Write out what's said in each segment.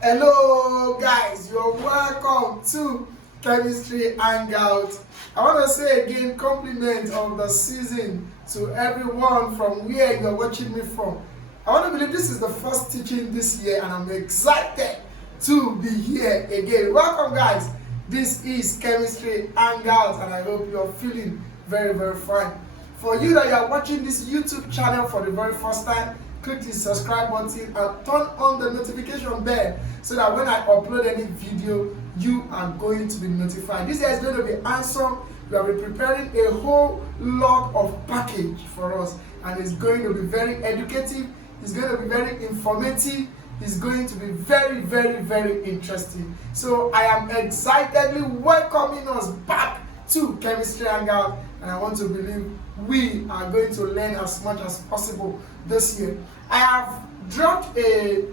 Hello guys, you're welcome to Chemistry Hangout. I want to say again compliment of the season to everyone from where you're watching me from. I want to believe this is the first teaching this year and I'm excited to be here again. Welcome guys, this is Chemistry Hangout and I hope you're feeling very fine. For you that you are watching this YouTube channel for the very first time, click the subscribe button and turn on the notification bell so that when I upload any video, you are going to be notified. This year is going to be handsome. We have been preparing a whole lot of package for us and it's going to be very educative, it's going to be very informative, it's going to be very interesting. So I am excitedly welcoming us back to Chemistry Hangout and I want to believe we are going to learn as much as possible this year. I dropped a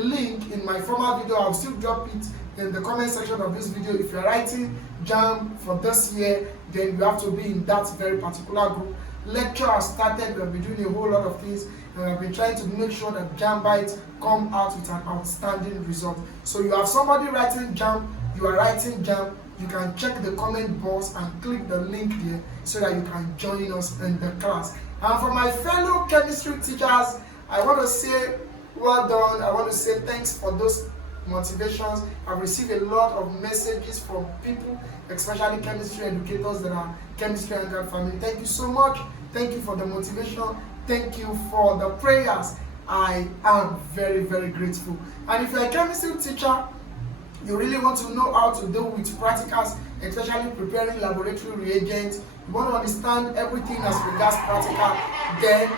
link in my former video. I'll still drop it in the comment section of this video. If you're writing JAM for this year, then you have to be in that very particular group. Lecture has started. We have been doing a whole lot of things and we have been trying to make sure that JAM bites come out with an outstanding result. So you have somebody writing JAM, you are writing JAM, you can check the comment box and click the link there so that you can join us in the class. And for my fellow chemistry teachers, I want to say well done. I want to say thanks for those motivations. I've received a lot of messages from people, especially chemistry educators that are Chemistry Hangout family. Thank you so much. Thank you for the motivation. Thank you for the prayers. I am very grateful. And if you're a chemistry teacher, you really want to know how to deal with practicals, especially preparing laboratory reagents, you want to understand everything as regards practical, then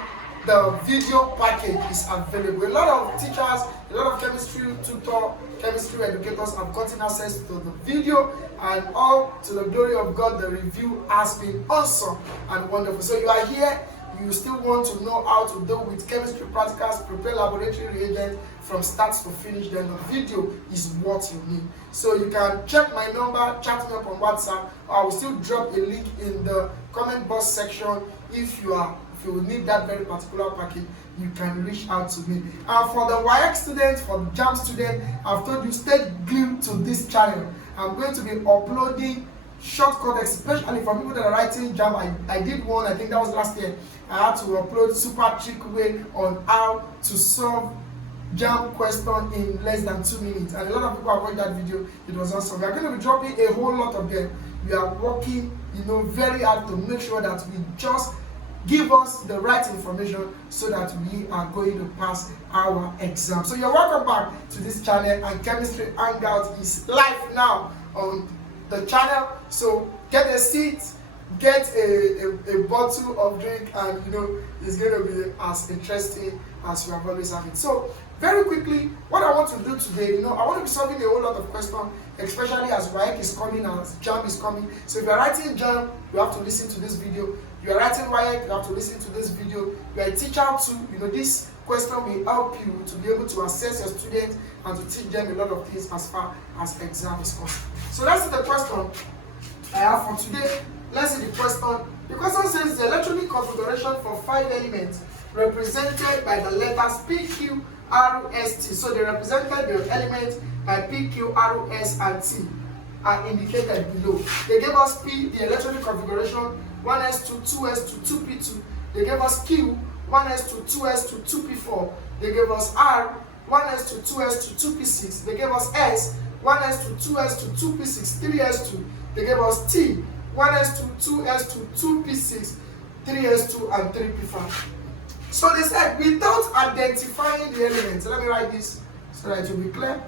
the video package is available. A lot of teachers, a lot of chemistry tutor, chemistry educators have gotten access to the video, and all to the glory of God, the review has been awesome and wonderful. So you are here, you still want to know how to deal with chemistry practicals, prepare laboratory reagents from start to finish, then the video is what you need. So you can check my number, chat me up on WhatsApp, or I will still drop a link in the comment box section. If you need that very particular package, you can reach out to me. And for the YX students, for the JAM students, I've told you, stay glued to this channel. I'm going to be uploading shortcut, especially for people that are writing JAM. I did one, I think that was last year. I had to upload super trick way on how to solve JAM question in less than 2 minutes, and a lot of people have watched that video. It was awesome. We are going to be dropping a whole lot of them. We are working, very hard to make sure that we just give us the right information so that we are going to pass our exam. So you're welcome back to this channel, and Chemistry Hangout is live now on the channel. So get a seat, get a bottle of drink, and it's going to be as interesting as you have always had it. So very quickly, what I want to do today, I want to be solving a whole lot of questions, especially as YEC is coming, as JAM is coming. So if you're writing JAM, you have to listen to this video. If you're writing YEC, you have to listen to this video. You're a teacher too, this question will help you to be able to assess your students and to teach them a lot of things as far as exam is concerned. So that's the question I have for today. Let's see the question. The question says the electronic configuration for 5 elements represented by the letters P, Q, R, S, T. So they represented the elements by P, Q, R, S, and T are indicated below. They gave us P, the electronic configuration, 1s2, 2s2, 2p2. They gave us Q, 1s2, 2s2, 2p4. They gave us R, 1s2, 2s2, 2p6. They gave us S, 1s2, 2s2, 2p6, 3s2. They gave us T, 1s2, 2s2, 2p6, 3s2, and 3p5. So they said, without identifying the elements, let me write this so that it will be clear.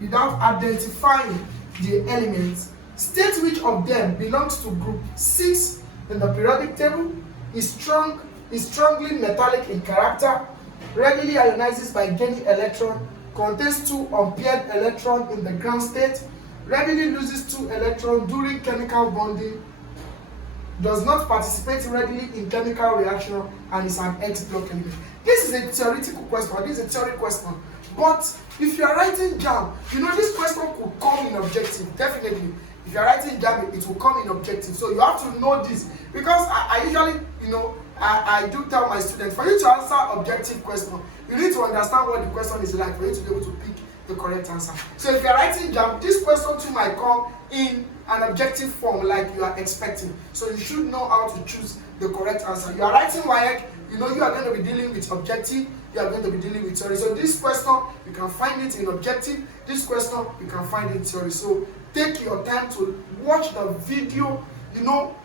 Without identifying the elements, state which of them belongs to group 6 in the periodic table, is strongly metallic in character, readily ionizes by gaining electron, contains 2 unpaired electrons in the ground state, readily loses 2 electrons during chemical bonding, does not participate readily in chemical reaction, and is an X block element. This is a theoretical question, this is a theory question. But if you are writing JAM, this question could come in objective, definitely. If you are writing JAM, it will come in objective. So you have to know this, because I usually, I do tell my students, for you to answer objective question, you need to understand what the question is like, for you to be able to pick the correct answer. So if you're writing JAMB, this question too might come in an objective form like you are expecting. So you should know how to choose the correct answer. You are writing WAEC, you know you are going to be dealing with objective, you are going to be dealing with theory. So this question, you can find it in objective, this question, you can find it in theory. So take your time to watch the video, you know,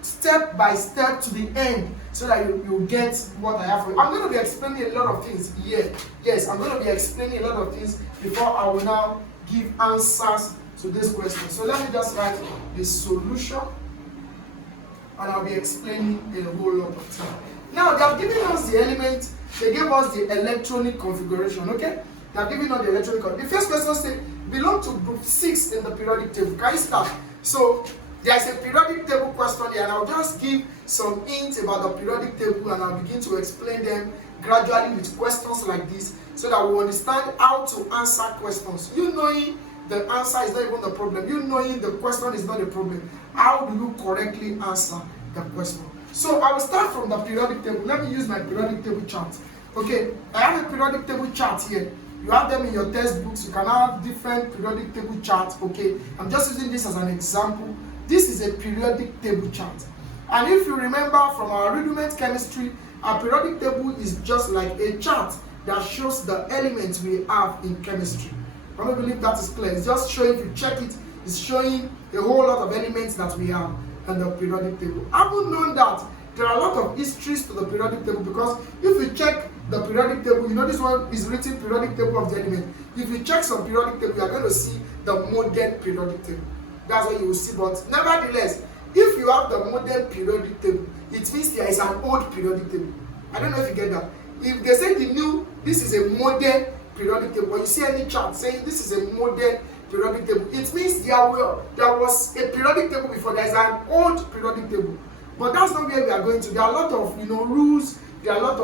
step by step to the end, so that you get what I have for you. I'm going to be explaining a lot of things here. Yes, I'm going to be explaining a lot of things before I will now give answers to this question. So let me just write the solution, and I'll be explaining a whole lot of things. Now they have given us the element, they gave us the electronic configuration, okay? They have given us the electronic configuration. The first question says, belong to group 6 in the periodic table. Can you start? So there is a periodic table question here, and I'll just give some hints about the periodic table, and I'll begin to explain them gradually with questions like this, so that we understand how to answer questions. You knowing the answer is not even the problem. You knowing the question is not the problem. How do you correctly answer the question? So I will start from the periodic table. Let me use my periodic table chart. Okay, I have a periodic table chart here. You have them in your textbooks. You can have different periodic table charts. Okay, I'm just using this as an example. This is a periodic table chart. And if you remember from our rudiment chemistry, our periodic table is just like a chart that shows the elements we have in chemistry. I don't believe that is clear. It's just showing, if you check it, it's showing a whole lot of elements that we have in the periodic table. I haven't known that there are a lot of histories to the periodic table, because if you check the periodic table, you know this one is written periodic table of the element. If you check some periodic table, you are going to see the modern periodic table. That's what you will see. But nevertheless, if you have the modern periodic table, it means there is an old periodic table. I don't know if you get that. If they say the new, this is a modern periodic table, or you see any chart saying this is a modern periodic table, it means there was a periodic table before. There is an old periodic table. But that's not where we are going to. There are a lot of rules, there are a lot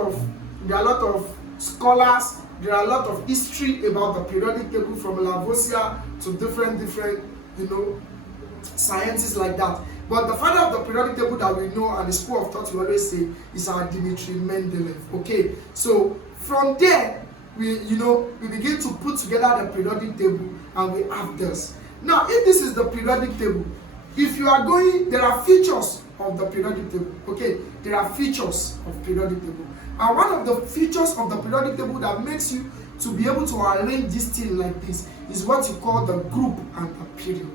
of scholars, there are a lot of history about the periodic table, from Lavoisier to different sciences like that. But the father of the periodic table that we know, and the school of thought we always say, is our Dmitry Mendeleev. Okay, so from there we begin to put together the periodic table, and we have this. Now, if this is the periodic table, if you are going, there are features of the periodic table. Okay, there are features of periodic table, and one of the features of the periodic table that makes you to be able to arrange this thing like this is what you call the group and the period.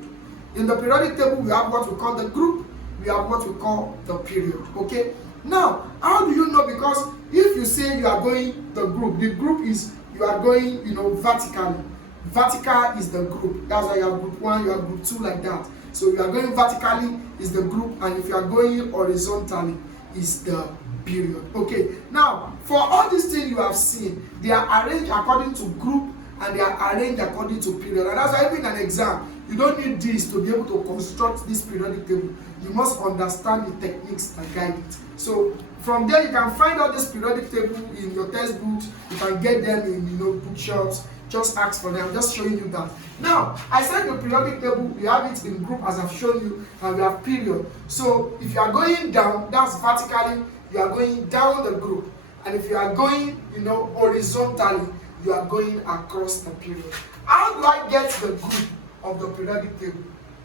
In the periodic table, we have what we call the group, we have what we call the period. Okay, now how do you know? Because if you say you are going the group is, you are going vertically. Vertical is the group. That's why you have group 1, you have group 2, like that. So you are going vertically is the group, and if you are going horizontally is the period. Okay, now for all these things you have seen, they are arranged according to group, and they are arranged according to period. And that's why even in an exam, you don't need this to be able to construct this periodic table. You must understand the techniques that guide it. So from there, you can find out this periodic table in your textbooks. You can get them in bookshops. Just ask for them. I'm just showing you that. Now, I said the periodic table, we have it in group as I've shown you, and we have period. So if you are going down, that's vertically, you are going down the group. And if you are going, horizontally, you are going across the period. How do I get the group of the periodic table?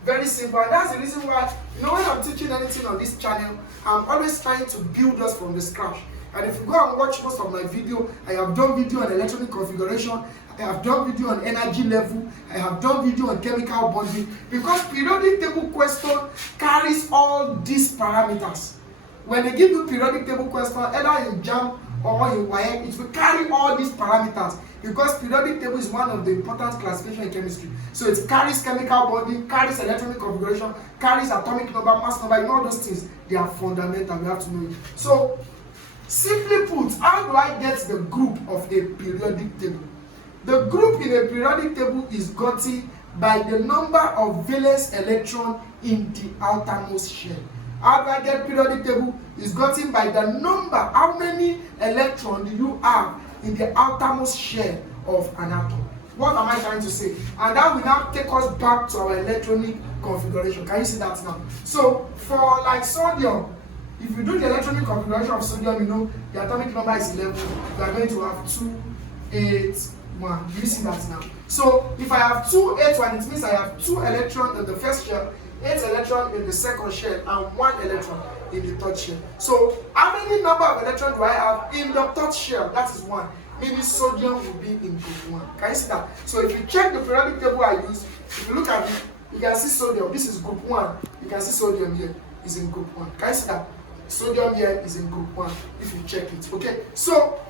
Very simple, and that's the reason why, when I'm teaching anything on this channel, I'm always trying to build us from the scratch. And if you go and watch most of my video, I have done video on electronic configuration, I have done video on energy level, I have done video on chemical bonding, because periodic table question carries all these parameters. When they give you periodic table question, either in JAMB or in WAEC, it will carry all these parameters, because periodic table is one of the important classification in chemistry. So it carries chemical bonding, carries electronic configuration, carries atomic number, mass number, all those things. They are fundamental, we have to know it. So simply put, how do I get the group of a periodic table? The group in a periodic table is gotten by the number of valence electron in the outermost shell. How do I get periodic table? Is gotten by the number, how many electrons do you have in the outermost shell of an atom. What am I trying to say? And that will now take us back to our electronic configuration. Can you see that now? So for like sodium, if you do the electronic configuration of sodium, the atomic number is 11. You are going to have 2, 8, 1. Do you see that now? So if I have 2 8-1, it means I have 2 electrons in the first shell, 8 electrons in the second shell, and 1 electron in the third shell. So how many number of electrons do I have in the third shell? That is 1. Meaning sodium will be in group 1. Can you see that? So if you check the periodic table I use, if you look at it, you can see sodium. This is group 1. You can see sodium here is in group 1. Can you see that? Sodium here is in group 1 if you check it. Okay, so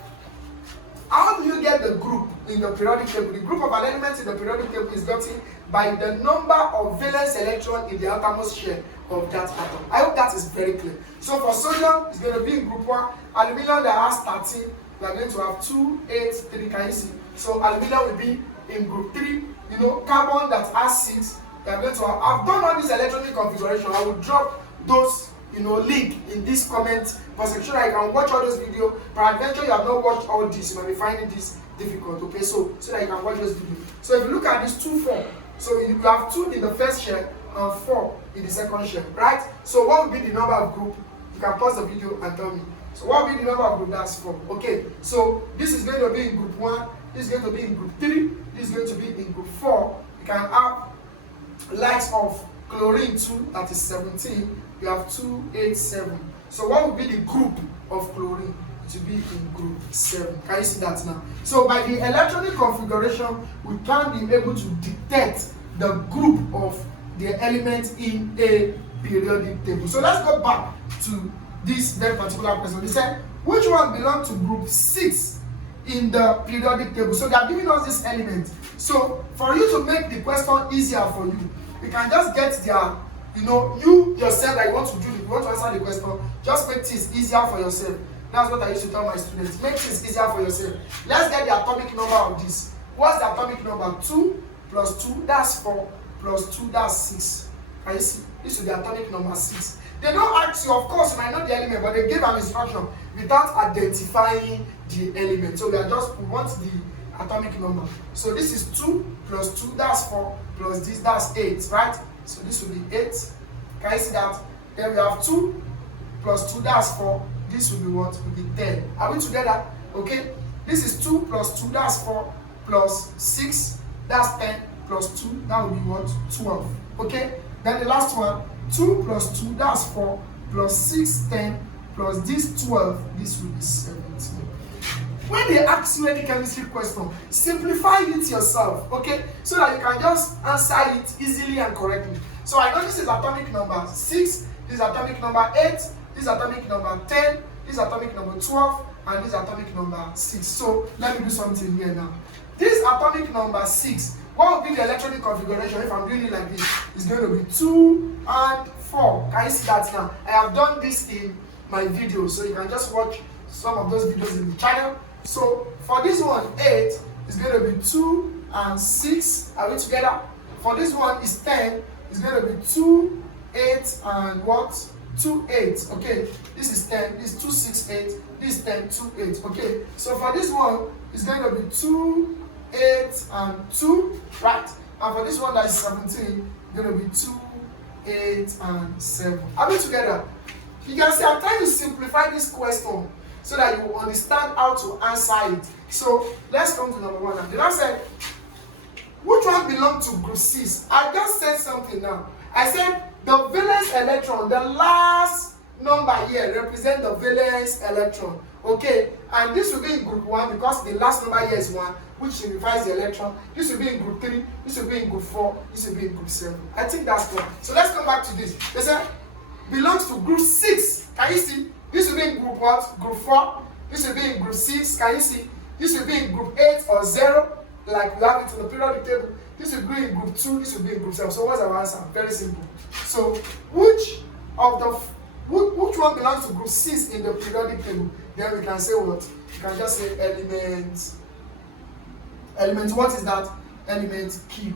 how do you get the group in the periodic table? The group of an element in the periodic table is gotten by the number of valence electrons in the outermost shell of that atom. I hope that is very clear. So for sodium, it's going to be in group 1. Aluminum that has 13, we are going to have 2, 8, 3. Can you see? So aluminum will be in group 3. You know, carbon that has 6, we are going to have. I've done all this electronic configuration. I will drop those, you know, link in this comment section so that you can watch all those videos. Peradventure you have not watched all this, you might be finding this difficult. Okay, so that you can watch those videos. So if you look at this 2, 4, so you have 2 in the first shell and 4 in the second shell, right? So what will be the number of group? You can pause the video and tell me. So what will be the number of group? That's 4. Okay, so this is going to be in group 1, this is going to be in group 3, this is going to be in group 4. You can have likes of chlorine 2, that is 17. You have 2, 8, 7. So what will be the group of chlorine? It will be in group 7. Can you see that now? So by the electronic configuration, we can be able to detect the group of the element in a periodic table. So let's go back to this very particular question. They said, which one belongs to group 6 in the periodic table? So they are giving us this element. So for you to make the question easier for you, you can just get their, you know, you yourself that you want to do, you want to answer the question, just make things easier for yourself. That's what I used to tell my students. Make things easier for yourself. Let's get the atomic number of this. What's the atomic number? 2 plus 2, that's 4, plus 2, that's 6. Can you see? This is the atomic number 6. They don't ask you, of course, you might know the element, but they give an instruction without identifying the element. So we want the atomic number. So this is 2 plus 2, that's 4, plus this, that's 8, right? So this will be 8. Can you see that? Then we have 2 plus 2, that's 4. This will be what? Will be 10. Are we together? Okay. This is 2 plus 2, that's 4, plus 6, that's 10, plus 2, that will be what? 12. Okay. Then the last one, 2 plus 2, that's 4, plus 6, 10, plus this 12, this will be 17. When they ask you any chemistry question, simplify it yourself, okay? So that you can just answer it easily and correctly. So I know this is atomic number 6, this is atomic number 8, this is atomic number 10, this is atomic number 12, and this is atomic number 6. So let me do something here now. This atomic number 6, what will be the electronic configuration if I'm doing it like this? It's going to be 2 and 4. Can you see that now? I have done this in my video, so you can just watch some of those videos in the channel. So for this one, 8 is going to be 2 and 6. Are we together? For this one is 10. It's going to be 2, 8, and what? 2, 8. Okay. This is 10. This is 2, 6, 8. This is 10, 2, 8. Okay. So for this one, it's going to be 2, 8, and 2. Right? And for this one that is 17, it's going to be 2, 8, and 7. Are we together? You can see I'm trying to simplify this question so that you will understand how to answer it. So let's come to number 1 now. Did I say which one belongs to group 6? I just said something now. I said the valence electron, the last number here represents the valence electron. Okay, and this will be in group 1 because the last number here is 1, which signifies the electron. This will be in group 3, this will be in group 4, this will be in group 7. I think that's one. So let's come back to this. They say belongs to group 6. Can you see? This will be in group what? Group 4. This will be in group 6. Can you see? This will be in group 8 or 0, like we have it on the periodic table. This will be in group 2. This will be in group 7. So what's our answer? Very simple. So which one belongs to group 6 in the periodic table? Then we can say what? You can just say element. Element, what is that? Element Q.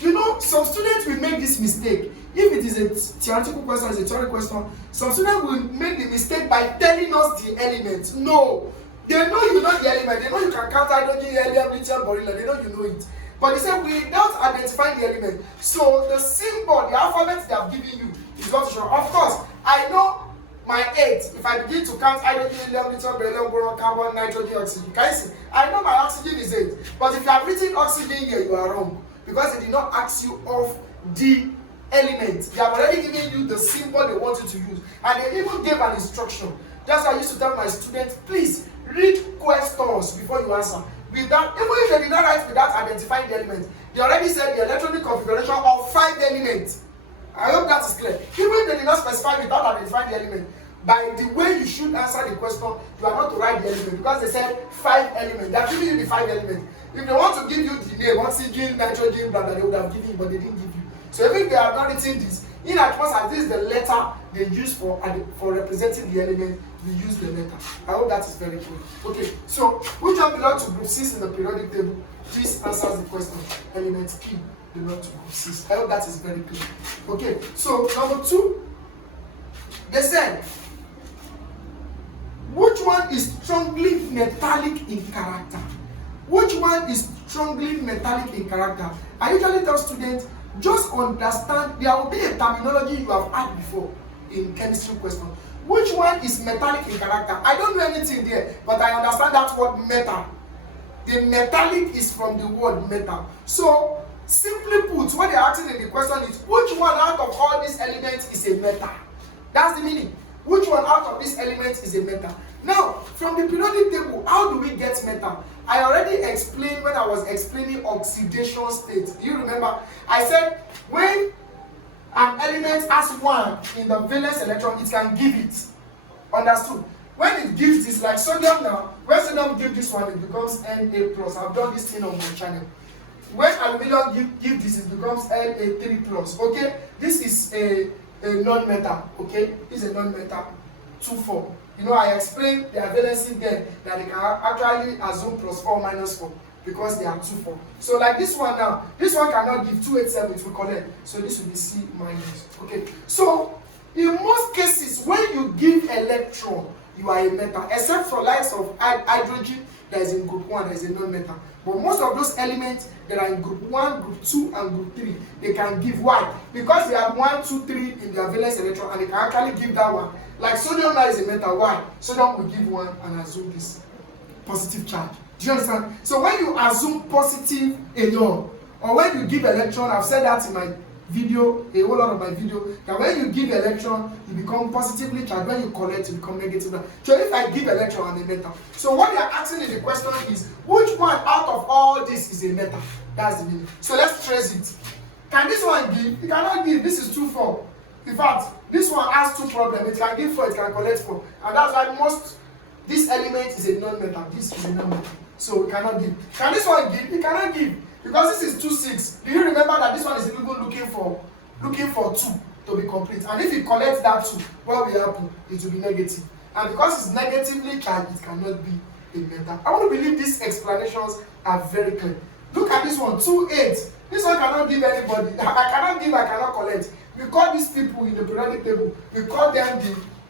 You know, some students will make this mistake. If it is a theoretical question, it's a theory question, some students will make the mistake by telling us the element. No. They know you know the element. They know you can count hydrogen, helium, lithium, beryllium. They know you know it. But they say without identifying the element. So the symbol, the alphabet they have given you is what to show. Of course, I know my 8, if I begin to count hydrogen, helium, lithium, beryllium, boron, carbon, nitrogen, oxygen, can you see? I know my oxygen is 8, but if you have written oxygen here, you are wrong, because they did not ask you of the element. They have already given you the symbol they want you to use, and they even gave an instruction. That's why I used to tell my students, please read questions before you answer. Without, even if they did not write without identifying the element, they already said the electronic configuration of 5 elements. I hope that is clear. Even if they did not specify without identifying the element, by the way you should answer the question, you are not to write the element, because they said 5 elements. They are giving you the 5 elements. If they want to give you the name, oxygen, nitrogen, blah, blah, they would have given you, but they didn't give you. So even if they have not written this, in as much as this is the letter they use for representing the element, we use the letter. I hope that is very clear. Okay, so which one belongs to group 6 in the periodic table? This answers the question. Element P belongs to group 6. I hope that is very clear. Okay, so number 2, they said, which one is strongly metallic in character? Which one is strongly metallic in character? I usually tell students, just understand there will be a terminology you have had before in chemistry question. Which one is metallic in character? I don't know anything there, but I understand that word metal. The metallic is from the word metal. So, simply put, what they're asking in the question is, which one out of all these elements is a metal? That's the meaning. Which one out of these elements is a metal? Now, from the periodic table, how do we get metal? I already explained when I was explaining oxidation state. Do you remember? I said when an element has 1 in the valence electron, it can give it. Understood? When it gives this, like sodium now, when sodium gives this one, it becomes Na+. I've done this thing on my channel. When aluminium give this, it becomes Na3+. Okay? This is a non-metal. Okay? This is a non-metal. 2,4. You know, I explained the valency there that they can actually assume +4 -4 because they are 2,4. So like this one now, this one cannot give 287, it will collect. So this will be C-. Okay. So in most cases, when you give electron, you are a metal, except for likes of hydrogen that is in group 1, that is a non-metal. But most of those elements that are in group 1, group 2, and group 3, they can give. Why? Because they have 1, 2, 3 in their valence electron, and they can actually give that one. Like sodium now is a metal. Why? Sodium will give 1 and assume this positive charge. Do you understand? So when you assume positive alone, or when you give electron, I've said that in my video, a whole lot of my video, that when you give electron, you become positively charged. When you collect, you become negative. So if I give electron, I'm a metal. So what they are asking in the question is, which one out of all this is a metal? That's the meaning. So let's trace it. Can this one give? It cannot give. This is 2,4. In fact, this one has 2 problems. It can give 4, it can collect 4. And that's why this element is a non-metal. This is a non-metal. So we cannot give. Can this one give? It cannot give. Because this is 2, 6. Do you remember that this one is even looking for 2 to be complete? And if it collects that 2, what will happen? It will be negative. And because it's negatively charged, it cannot be a metal. I want to believe these explanations are very clear. Look at this one, 2, 8. This one cannot give anybody. I cannot give, I cannot collect. We call these people in the periodic table, we call them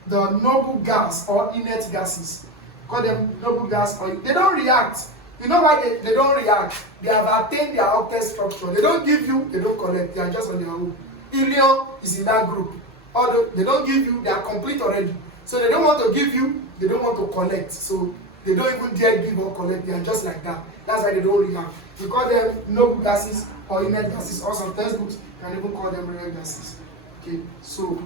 the noble gas or inert gases. Call them noble gas, or they don't react. You know why they don't react? They have attained their octet structure. They don't give you, they don't collect. They are just on their own. Helium is in that group. Although they don't give you, they are complete already. So they don't want to give you, they don't want to collect. So they don't even dare give or collect. They are just like that. That's why they don't react. We call them noble gases or inert gases. Also, textbooks can even call them real gases. Okay, so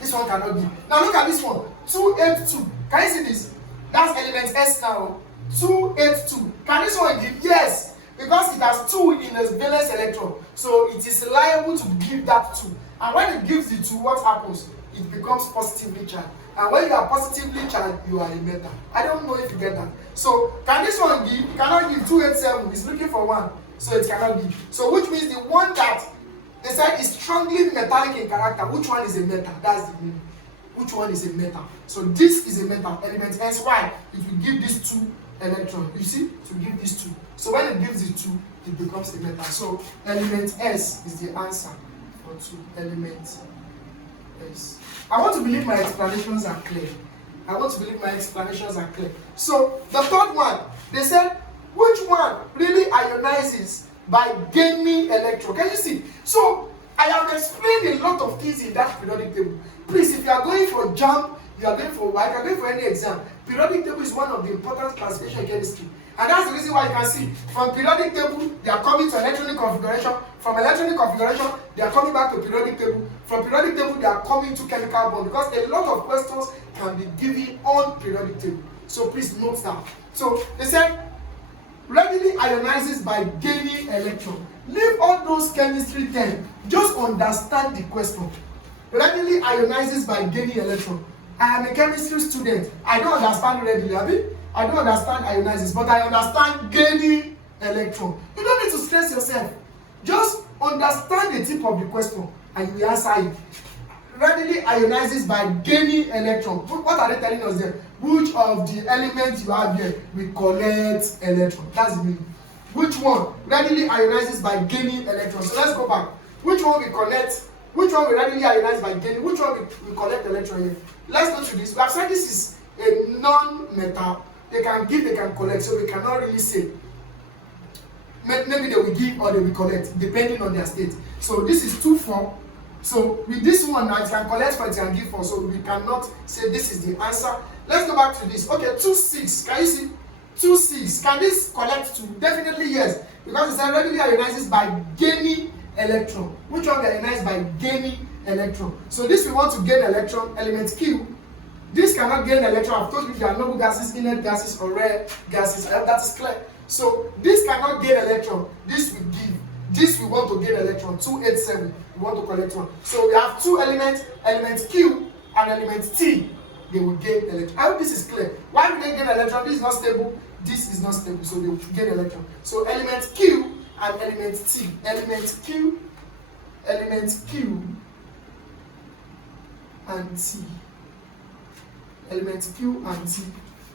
this one cannot be. Now look at this one, 282. Can you see this? That's element S now. 282. Can this one give? Yes, because it has 2 in the valence electron, so it is liable to give that 2. And when it gives the 2, what happens? It becomes positively charged. And when you are positively charged, you are a metal. I don't know if you get that. So can this one give? It cannot give. 287. It's looking for 1, so it cannot give. So which means the one that they said is strongly metallic in character. Which one is a metal? That's the meaning. Which one is a metal? So this is a metal element. Hence why it will give these 2 electrons. You see, it will give these 2. So when it gives the 2, it becomes a metal. So element S is the answer for 2. Element S. I want to believe my explanations are clear. So the third one, they said, which one really ionizes by gaining electron? Can you see? So I have explained a lot of things in that periodic table. Please, if you are going for JAMB, you are going for WAEC, you are going for any exam, periodic table is one of the important classification in chemistry. And that's the reason why you can see from periodic table, they are coming to electronic configuration. From electronic configuration, they are coming back to periodic table. From periodic table, they are coming to chemical bond, because a lot of questions can be given on periodic table. So please note that. So they said, readily ionizes by gaining electron. Leave all those chemistry terms. Just understand the question. Readily ionizes by gaining electron. I am a chemistry student. I don't understand readily, Abi. I don't understand ionizes, but I understand gaining electron. You don't need to stress yourself. Just understand the tip of the question and you will answer it. Readily ionizes by gaining electron. What are they telling us there? Which of the elements you have here will collect electron? That's the meaning. Which one readily ionizes by gaining electron? So let's go back. Which one will collect? Which one will readily ionize by gaining? Which one will collect electron here? Let's go to this. We have said this is a non-metal. They can give, they can collect, so we cannot really say. Maybe they will give or they will collect, depending on their state. So this is 2,4. So with this one now, it can collect for, it can give for. So we cannot say this is the answer. Let's go back to this. Okay, 2,6. Can you see? 2,6. Can this collect 2? Definitely yes. Because it said readily ionizes by gaining electron. Which one will ionize by gaining electron? So this we want to gain electron, element Q. This cannot gain electron. I've told you there are noble gases, inert gases, or rare gases. I hope that is clear. So this cannot gain electron. This will give. This we want to gain electron. 287. We want to collect one. So we have two elements, element Q and element T. They will gain electron. I hope this is clear. Why do they gain electron? This is not stable. This is not stable. So they will gain electron. So element Q and element T. Element Q and T. Element Q and T.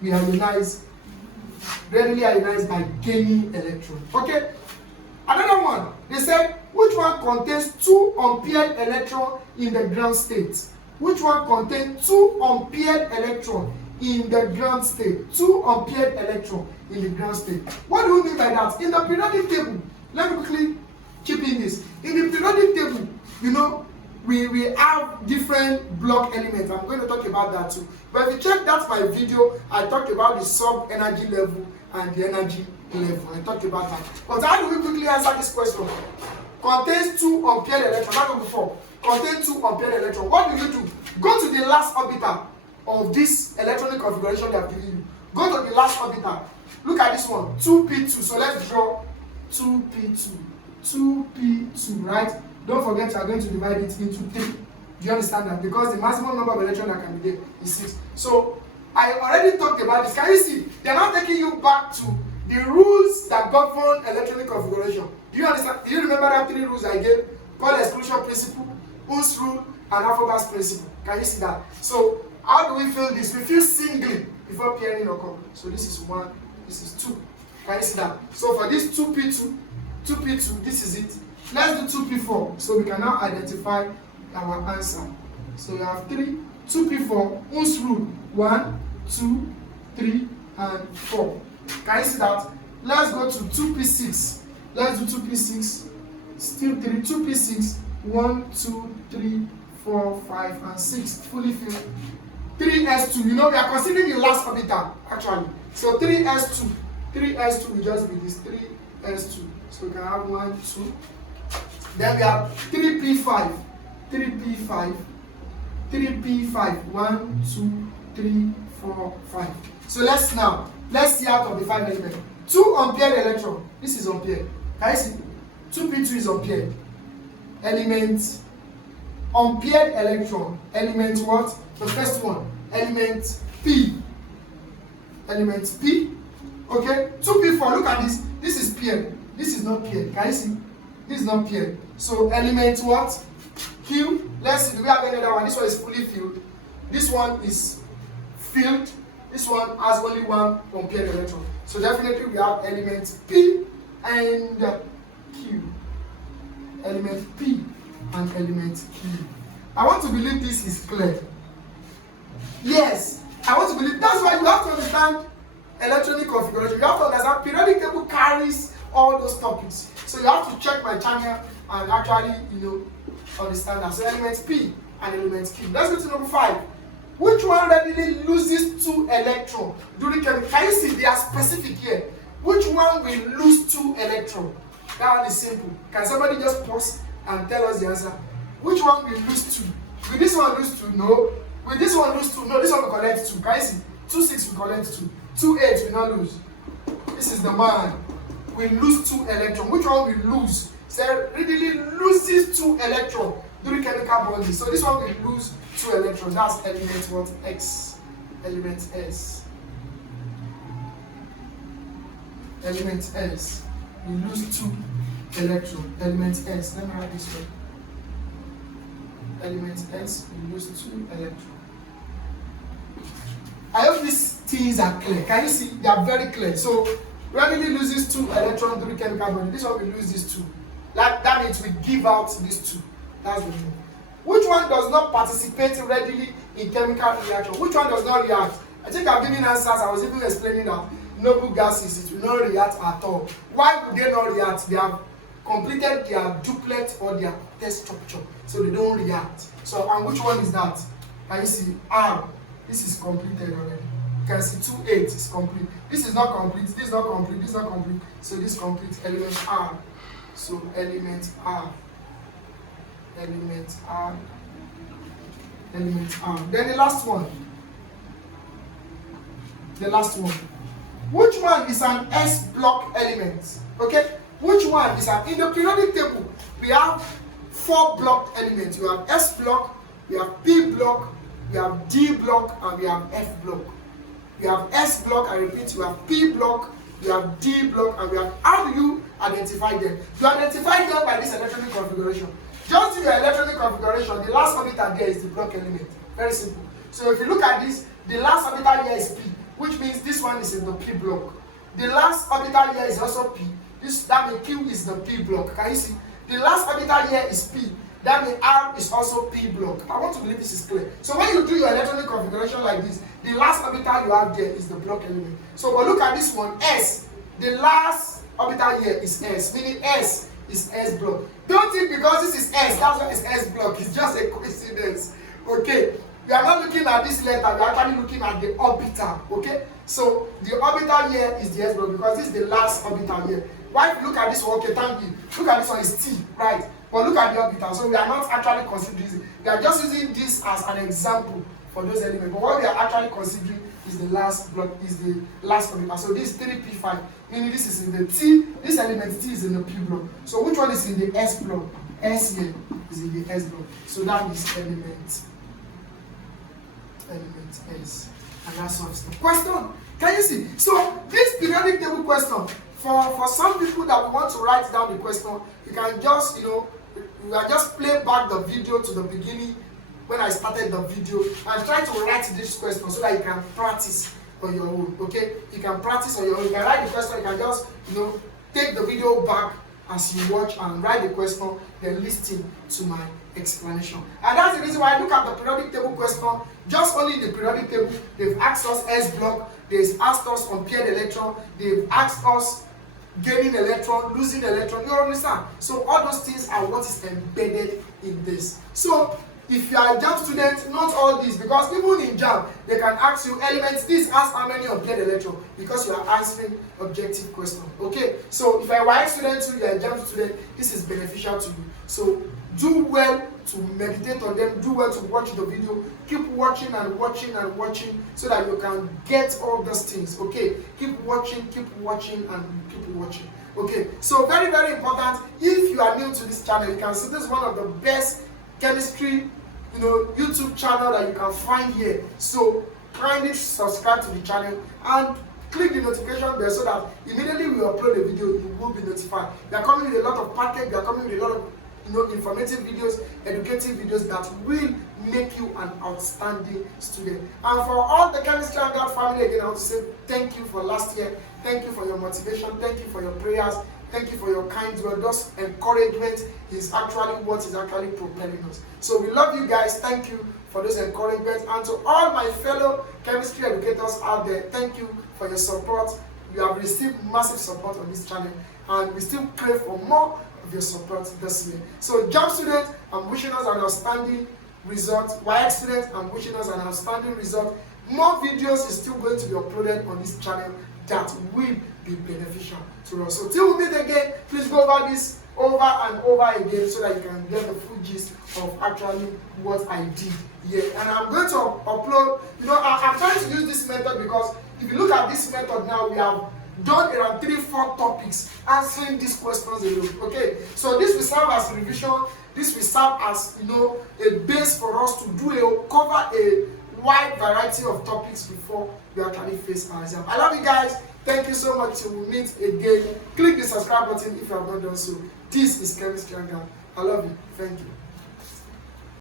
We ionize, readily ionize by gaining electron. Okay. Another one. They said which one contains 2 unpaired electrons in the ground state? Which one contains 2 unpaired electrons in the ground state? 2 unpaired electrons in the ground state. What do we mean by that? In the periodic table, let me quickly keep in this. In the periodic table, you know, we have different block elements. I'm going to talk about that too. But if you check that my video, I talked about the sub energy level and the energy level. I talked about that. But how do we quickly answer this question? Contains 2 unpaired electrons. That was before. Contains 2 unpaired electrons. What do you do? Go to the last orbital of this electronic configuration they have given you. Go to the last orbital. Look at this one, 2p2. So let's draw 2p2. 2p2, right? Don't forget you are going to divide it into 3. Do you understand that? Because the maximum number of electrons that can be there is 6. So I already talked about this. Can you see? They are now taking you back to the rules that govern electronic configuration. Do you understand? Do you remember that 3 rules I gave? Paul exclusion principle, Ohm's rule, and Avogadro's principle. Can you see that? So how do we fill this? We fill singly before pairing occur. So this is 1, this is 2. Can you see that? So for this 2p2, this is it. Let's do 2p4. So we can now identify our answer. So we have 3, 2p4, Ohm's rule, 1, 2, 3, and 4. Can you see that? Let's go to 2p6. Let's do 2p6. Still 3, 2p6, 1, 2, 3, 4, 5, and 6. Fully filled. 3s2. You know, we are considering the last orbital, actually. So 3s2. 3s2 will just be this 3s2. So we can have 1, 2. Then we have 3p5. 3p5. 3p5. 1, 2, 3, 4, 5. So let's see out of the 5 elements. 2 unpaired electron. This is unpaired. Can you see? 2p2 is unpaired. Element unpaired electron. Element what? The first one. Element P. Element P. Okay? 2p4. Look at this. This is paired. This is not paired. Can you see? This is not paired. So element what? Q. Let's see. Do we have any other one? This one is fully filled. This one is filled. This one has only 1 unpaired electron. So definitely we have element P and Q. Element P and element Q. I want to believe this is clear. Yes, I want to believe. That's why you have to understand electronic configuration. You have to understand periodic table carries all those topics. So you have to check my channel and actually, understand that. So element P and element Q. Let's go to number 5. Which one readily loses 2 electrons during chemical? Can you see they are specific here? Which one will lose 2 electrons? That one is simple. Can somebody just pause and tell us the answer? Which one will lose 2? Will this one lose 2? No. Will this one lose 2? No, this one will collect 2. Can you see? 2, 6 will collect 2. 2, 8 will not lose. This is the man. Will lose 2 electrons. Which one will lose? So readily loses 2 electrons during chemical bonding. So this one will lose 2 electrons. That's element what? X. Element S. Element S. We lose 2 electrons. Element S. Let me write this way. Element S. We lose 2 electrons. I hope these things are clear. Can you see? They are very clear. So readily loses 2 electrons during chemical bonding. This one will lose these 2. That means we give out these 2. That's the meaning. Which one does not participate readily in chemical reaction? Which one does not react? I think I've given answers. I was even explaining that noble gases, it will not react at all. Why would they not react? They have completed their duplet or their test structure, so they don't react. So, and which one is that? Can you see? R. This is completed already. You can see 2, 8 is complete. This is not complete. This is not complete. This is not complete. So this complete element R. So element R. Element R. Element R. Then the last one. The last one. Which one is an S block element? Okay? Which one is an, in the periodic table, we have 4 block elements. You have S block, we have P block, we have D block, and we have F block. We have S block, I repeat, we have P block, we have D block, and we have, how do you identify them? You identify them by this electronic configuration. Just do your electronic configuration, the last orbital there is the block element. Very simple. So if you look at this, the last orbital here is P, which means this one is in the P block. The last orbital here is also P. That means Q is the P block. Can you see? The last orbital here is P. That means R is also P block. I want to believe this is clear. So when you do your electronic configuration like this, the last orbital you have there is the block element. So but look at this one, S. The last orbital here is S, meaning S is S block. Don't think because this is S, that's why it's S block. It's just a coincidence. Okay? We are not looking at this letter, we are actually looking at the orbital. Okay? So the orbital here is the S block because this is the last orbital here. Why if you look at this one? Okay, thank you. Look at this one is T, right? But look at the orbital. So we are not actually considering this. We are just using this as an example for those elements. But what we are actually considering is the last block, is the last orbital. So this is 3p5, meaning this is in the T, this element T is in the P block. So which one is in the S block? S here is in the S block. So that is element S. And that solves the question. Can you see? So this periodic table question, for some people that we want to write down the question, you can just, you can just play back the video to the beginning when I started the video and try to write this question so that you can practice on your own. Okay? You can practice on your own. You can write the question, you can just, take the video back as you watch and write the question, then listen to my explanation. And that's the reason why I look at the periodic table question, just only in the periodic table, they've asked us S block, they've asked us unpaired electron, they've asked us gaining electron, losing electron, you understand? So all those things are what is embedded in this. So if you are a JAM student, not all this, because even in JAM, they can ask you elements, this ask how many unpaired electron, because you are answering objective question. Okay, so if I were a student too, you are a JAM student, this is beneficial to you. So do well to meditate on them, do well to watch the video, keep watching and watching and watching so that you can get all those things. Okay, keep watching and keep watching. Okay, so very, very important. If you are new to this channel, you can see this is one of the best chemistry YouTube channel that you can find here. So kindly subscribe to the channel and click the notification bell so that immediately we upload a video, you will be notified. We are coming with a lot of package, we are coming with a lot of informative videos, educative videos that will make you an outstanding student. And for all the Chemistry Hangout family, again, I want to say thank you for last year. Thank you for your motivation. Thank you for your prayers. Thank you for your kind word. Those encouragement is actually what is actually propelling us. So we love you guys. Thank you for those encouragements. And to all my fellow chemistry educators out there, thank you for your support. You have received massive support on this channel. and we still crave for more of your support this year. So JAMB students, I'm wishing us an outstanding result. YX students, I'm wishing us an outstanding result. More videos is still going to be uploaded on this channel that will be beneficial to us. So till we meet again, please go over this over and over again so that you can get the full gist of actually what I did here. And I'm going to upload, I'm trying to use this method because if you look at this method now, we have done around 3-4 topics answering these questions alone. Okay, so this will serve as revision. This will serve as a base for us to cover a wide variety of topics before we actually face our exam. I love you guys. Thank you so much. Till we meet again. Click the subscribe button if you have not done so. This is Chemistry Hangout. I love you. Thank you.